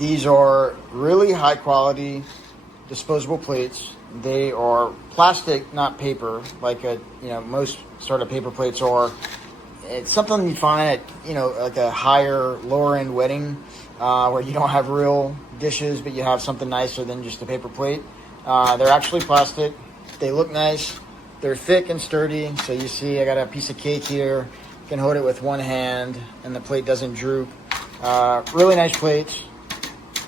These are really high quality disposable plates. They are plastic, not paper, like most sort of paper plates are. It's something you find at like a higher, lower end wedding where you don't have real dishes, but you have something nicer than just a paper plate. They're actually plastic. They look nice. They're thick and sturdy. So you see, I got a piece of cake here. You can hold it with one hand, and the plate doesn't droop. Really nice plates.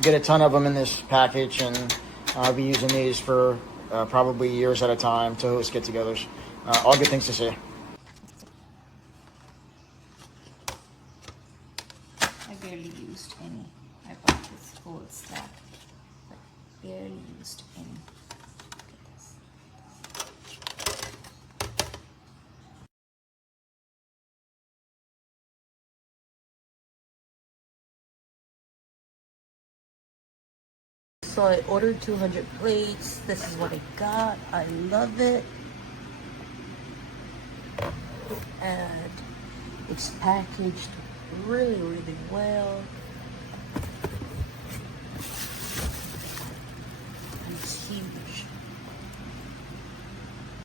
Get a ton of them in this package, and I'll be using these for probably years at a time to host get-togethers. All good things to say. I barely used any. I bought this whole stack, but barely used any. Look at this. So I ordered 200 plates. This is what I got. I love it. And it's packaged really, really well.